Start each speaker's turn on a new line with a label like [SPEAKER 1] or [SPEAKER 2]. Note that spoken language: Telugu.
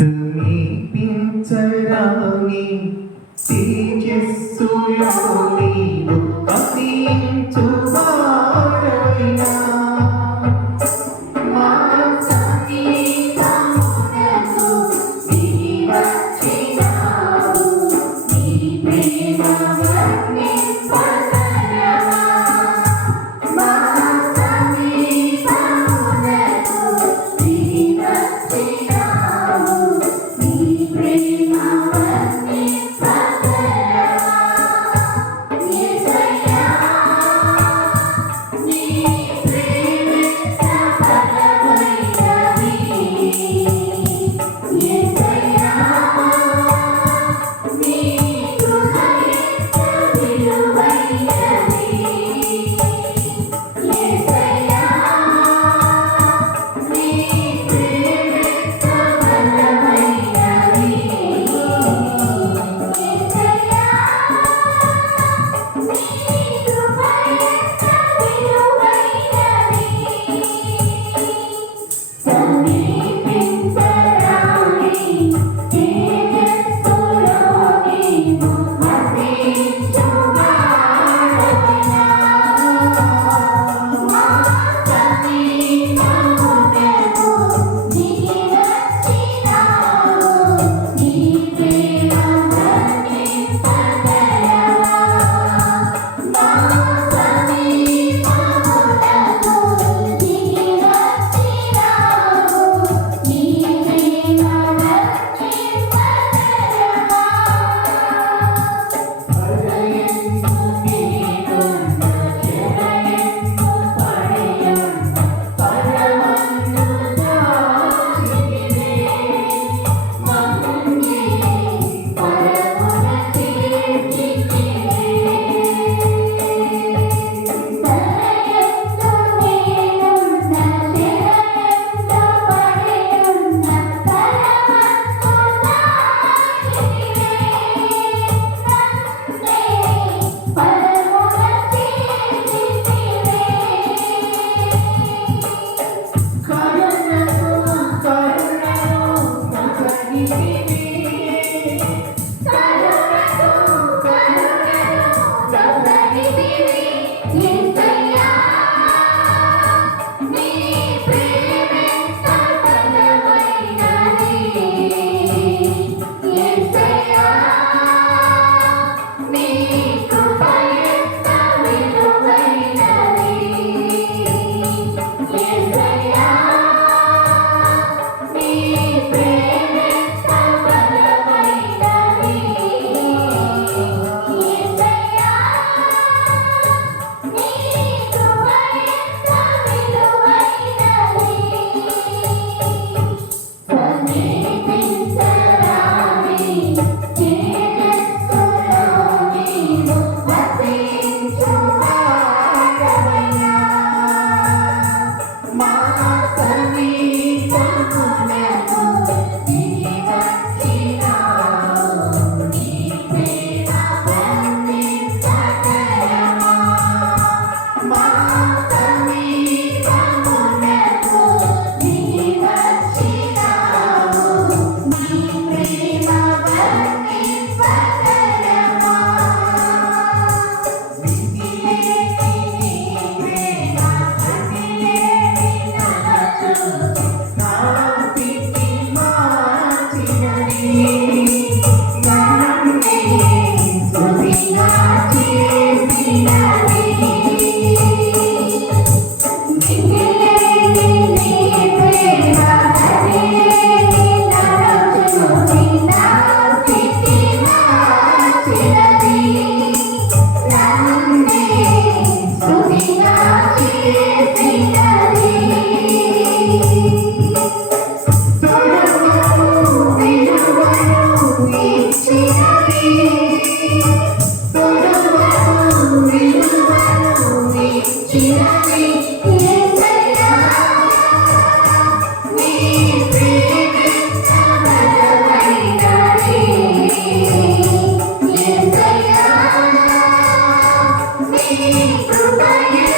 [SPEAKER 1] సమీపించరాని తేజస్సులో నీవు Jesus, thank you.